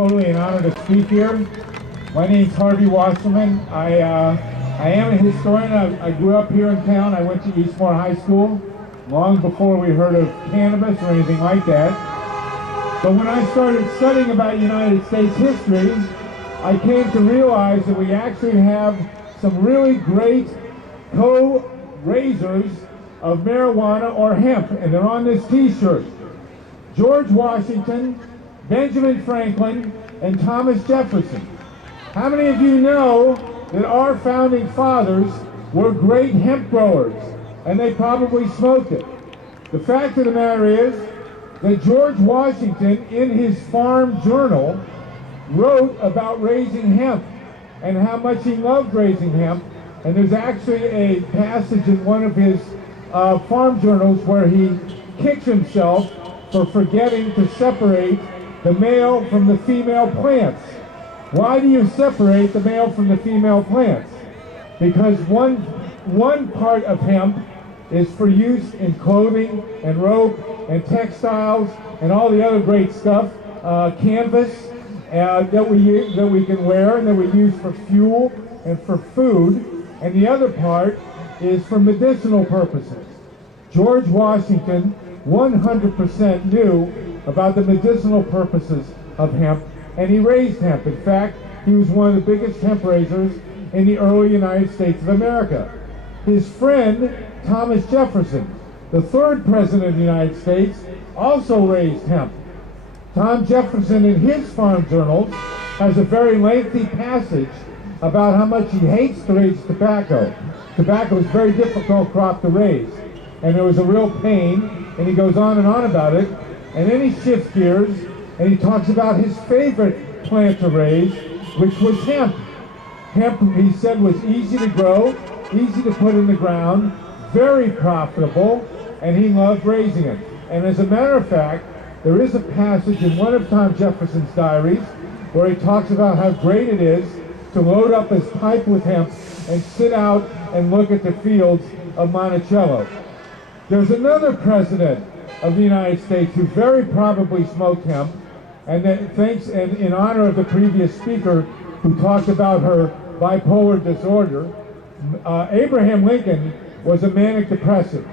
totally an honor to speak here. My name's Harvey Wasserman. I am a historian. I grew up here in town. I went to Eastmore High School long before we heard of cannabis or anything like that. But when I started studying about United States history, I came to realize that we actually have some really great co-raisers of marijuana or hemp, and they're on this t-shirt. George Washington, Benjamin Franklin, and Thomas Jefferson. How many of you know that our founding fathers were great hemp growers, and they probably smoked it? The fact of the matter is that George Washington, in his farm journal, wrote about raising hemp and how much he loved raising hemp. And there's actually a passage in one of his farm journals where he kicks himself for forgetting to separate the male from the female plants. Why do you separate the male from the female plants? Because one part of hemp is for use in clothing and rope and textiles and all the other great stuff, canvas that we can wear and that we use for fuel and for food, and the other part is for medicinal purposes. George Washington 100% knew about the medicinal purposes of hemp, and he raised hemp. In fact, he was one of the biggest hemp raisers in the early United States of America. His friend, Thomas Jefferson, the third president of the United States, also raised hemp. Tom Jefferson, in his farm journals, has a very lengthy passage about how much he hates to raise tobacco. Tobacco is a very difficult crop to raise, and there was a real pain, and he goes on about it, and then he shifts gears, and he talks about his favorite plant to raise, which was hemp. Hemp, he said, was easy to grow, easy to put in the ground, very profitable, and he loved raising it. And as a matter of fact, there is a passage in one of Tom Jefferson's diaries where he talks about how great it is to load up his pipe with hemp and sit out and look at the fields of Monticello. There's another president of the United States who very probably smoked hemp, and that thanks and in honor of the previous speaker who talked about her bipolar disorder, Abraham Lincoln was a manic depressive.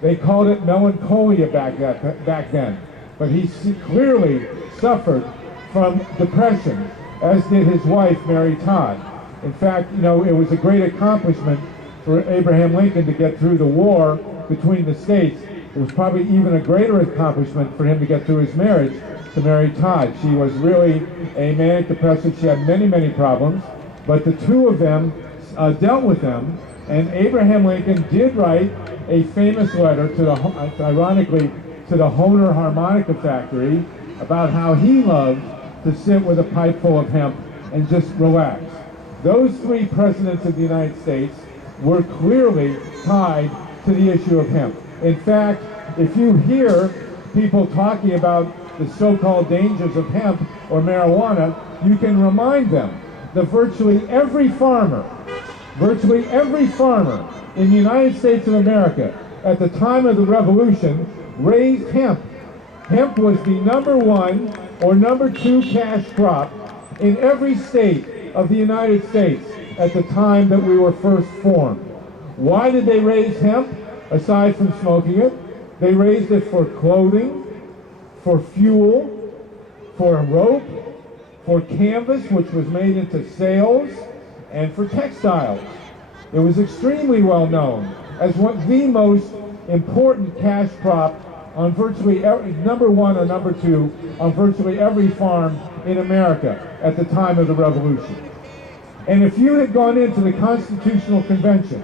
They called it melancholia back then, but he clearly suffered from depression, as did his wife, Mary Todd. In fact, you know, it was a great accomplishment for Abraham Lincoln to get through the war between the states. It was probably even a greater accomplishment for him to get through his marriage to Mary Todd. She was really a manic depressive. She had many, many problems, but the two of them dealt with them, and Abraham Lincoln did write a famous letter to ironically, to the Hohner Harmonica Factory about how he loved to sit with a pipe full of hemp and just relax. Those three presidents of the United States were clearly tied to the issue of hemp. In fact, if you hear people talking about the so-called dangers of hemp or marijuana, you can remind them that virtually every farmer in the United States of America at the time of the Revolution raised hemp. Hemp was the #1 or #2 cash crop in every state of the United States at the time that we were first formed. Why did they raise hemp? Aside from smoking it, they raised it for clothing, for fuel, for rope, for canvas, which was made into sails, and for textiles. It was extremely well known as the most important cash crop on virtually every, #1 or #2 on virtually every farm in America at the time of the Revolution. And if you had gone into the Constitutional Convention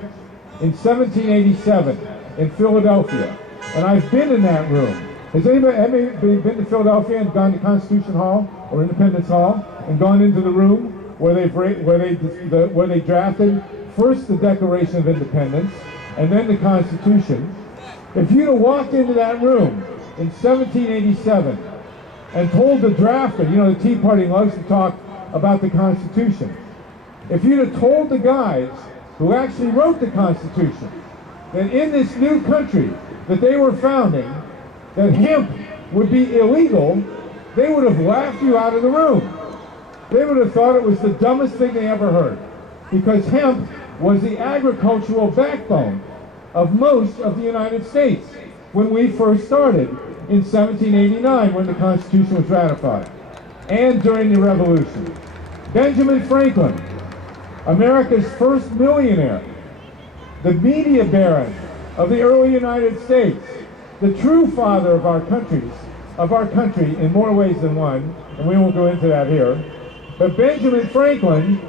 in 1787 in Philadelphia, and I've been in that room. Has anybody been to Philadelphia and gone to Constitution Hall or Independence Hall and gone into the room where they drafted first the Declaration of Independence and then the Constitution? If you'd have walked into that room in 1787 and told the drafter, you know, the Tea Party loves to talk about the Constitution. If you'd have told the guys who actually wrote the Constitution that in this new country that they were founding, that hemp would be illegal, they would have laughed you out of the room. They would have thought it was the dumbest thing they ever heard, because hemp was the agricultural backbone of most of the United States when we first started in 1789, when the Constitution was ratified, and during the Revolution. Benjamin Franklin, America's first millionaire, the media baron of the early United States, the true father of our country in more ways than one, and we won't go into that here, but Benjamin Franklin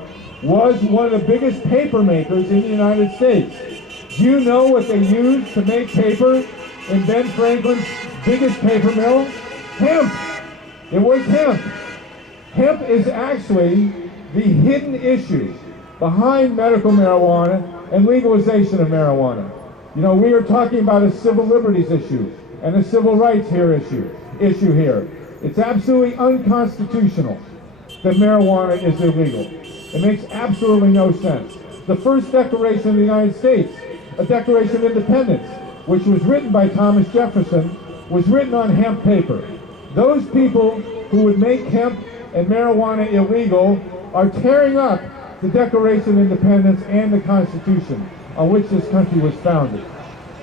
was one of the biggest paper makers in the United States. Do you know what they used to make paper in Ben Franklin's biggest paper mill? Hemp. It was hemp. Hemp is actually the hidden issue behind medical marijuana and legalization of marijuana. You know, we are talking about a civil liberties issue and a civil rights issue here. It's absolutely unconstitutional that marijuana is illegal. It makes absolutely no sense. The first Declaration of the United States, a Declaration of Independence, which was written by Thomas Jefferson, was written on hemp paper. Those people who would make hemp and marijuana illegal are tearing up the Declaration of Independence and the Constitution on which this country was founded.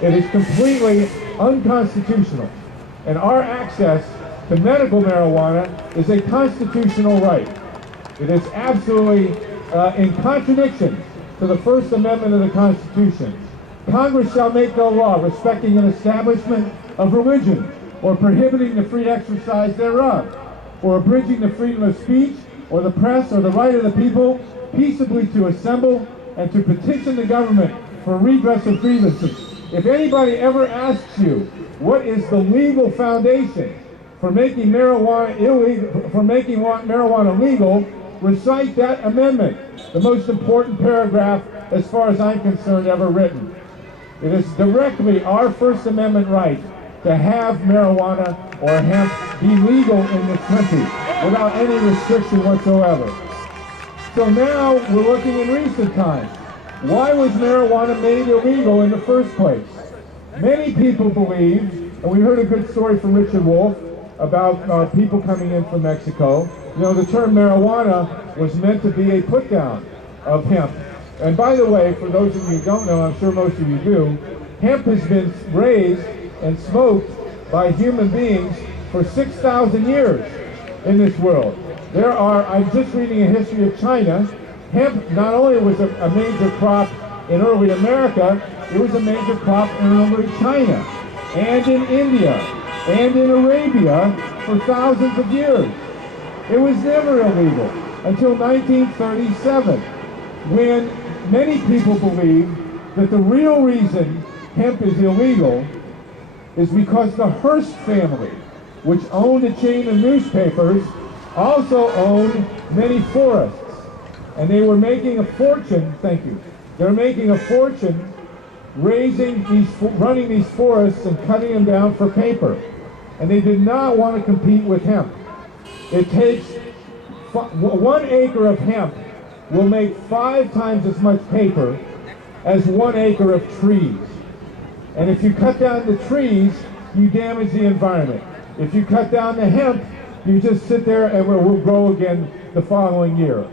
It is completely unconstitutional, and our access to medical marijuana is a constitutional right. It is absolutely in contradiction to the First Amendment of the Constitution. Congress shall make no law respecting an establishment of religion or prohibiting the free exercise thereof, or abridging the freedom of speech or the press or the right of the people peaceably to assemble and to petition the government for redress of grievances. If anybody ever asks you what is the legal foundation for making marijuana illegal, for making marijuana legal, recite that amendment, the most important paragraph, as far as I'm concerned, ever written. It is directly our First Amendment right to have marijuana or hemp be legal in this country without any restriction whatsoever. So now we're looking in recent times. Why was marijuana made illegal in the first place? Many people believe, and we heard a good story from Richard Wolff about people coming in from Mexico. You know, the term marijuana was meant to be a put down of hemp. And by the way, for those of you who don't know, I'm sure most of you do, hemp has been raised and smoked by human beings for 6,000 years in this world. I'm just reading a history of China. Hemp not only was a major crop in early America, it was a major crop in early China, and in India, and in Arabia for thousands of years. It was never illegal until 1937, when many people believed that the real reason hemp is illegal is because the Hearst family, which owned a chain of newspapers, also owned many forests. And they were making a fortune, they're making a fortune running these forests and cutting them down for paper. And they did not want to compete with hemp. It takes 1 acre of hemp will make 5 times as much paper as 1 acre of trees. And if you cut down the trees, you damage the environment. If you cut down the hemp, you just sit there and it will grow again the following year.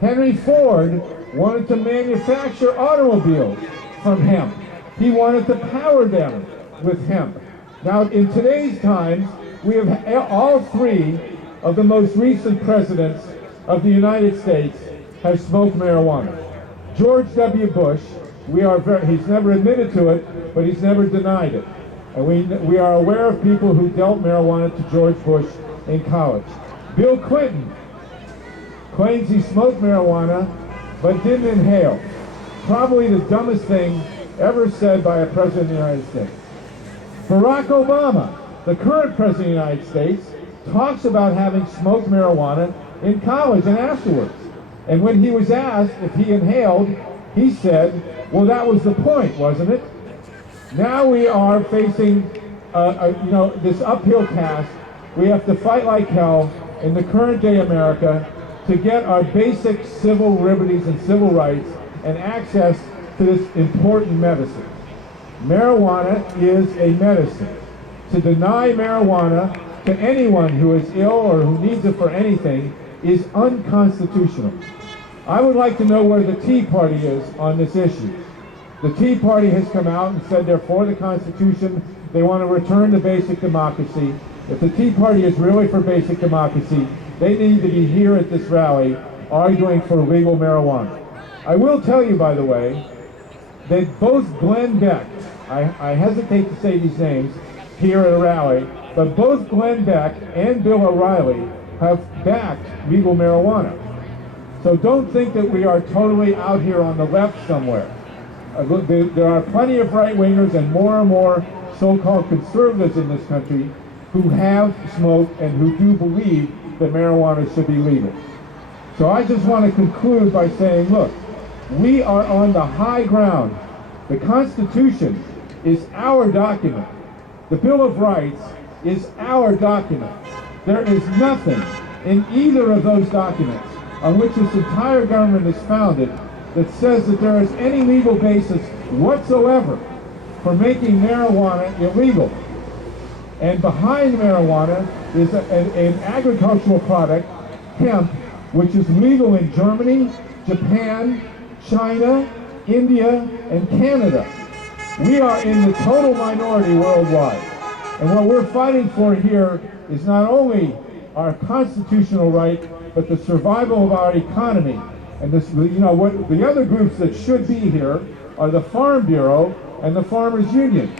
Henry Ford wanted to manufacture automobiles from hemp. He wanted to power them with hemp. Now, in today's times, we have all 3 of the most recent presidents of the United States have smoked marijuana. George W. Bush, he's never admitted to it, but he's never denied it. And we are aware of people who dealt marijuana to George Bush in college. Bill Clinton claims he smoked marijuana, but didn't inhale. Probably the dumbest thing ever said by a president of the United States. Barack Obama, the current president of the United States, talks about having smoked marijuana in college and afterwards. And when he was asked if he inhaled, he said, well, that was the point, wasn't it? Now we are facing this uphill task. We have to fight like hell in the current day America to get our basic civil liberties and civil rights and access to this important medicine. Marijuana is a medicine. To deny marijuana to anyone who is ill or who needs it for anything is unconstitutional. I would like to know where the Tea Party is on this issue. The Tea Party has come out and said they're for the Constitution. They want to return to basic democracy. If the Tea Party is really for basic democracy, they need to be here at this rally arguing for legal marijuana. I will tell you, by the way, that both Glenn Beck, I hesitate to say these names here at a rally, but both Glenn Beck and Bill O'Reilly have backed legal marijuana. So don't think that we are totally out here on the left somewhere. There are plenty of right-wingers and more so-called conservatives in this country who have smoked and who do believe that marijuana should be legal. So I just want to conclude by saying, look, we are on the high ground. The Constitution is our document. The Bill of Rights is our document. There is nothing in either of those documents on which this entire government is founded that says that there is any legal basis whatsoever for making marijuana illegal. And behind marijuana is an agricultural product, hemp, which is legal in Germany, Japan, China, India, and Canada. We are in the total minority worldwide. And what we're fighting for here is not only our constitutional right, but the survival of our economy. And this, what the other groups that should be here are the Farm Bureau and the Farmers Union.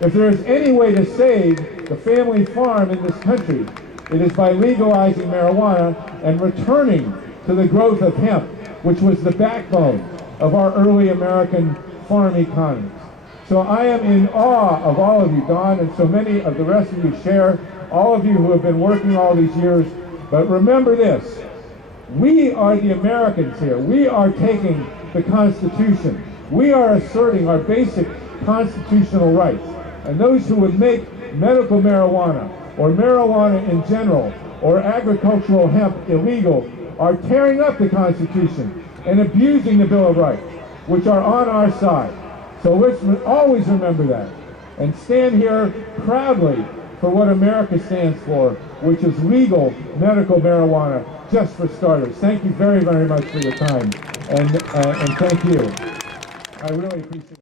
If there's any way to save the family farm in this country, it is by legalizing marijuana and returning to the growth of hemp, which was the backbone of our early American farm economies. So I am in awe of all of you, Don, and so many of the rest of you share, all of you who have been working all these years. But remember this, we are the Americans here. We are taking the Constitution. We are asserting our basic constitutional rights. And those who would make medical marijuana or marijuana in general or agricultural hemp illegal are tearing up the Constitution and abusing the Bill of Rights, which are on our side. So let's always remember that and stand here proudly for what America stands for, which is legal medical marijuana, just for starters. Thank you very, very much for your time, and thank you. I really appreciate it.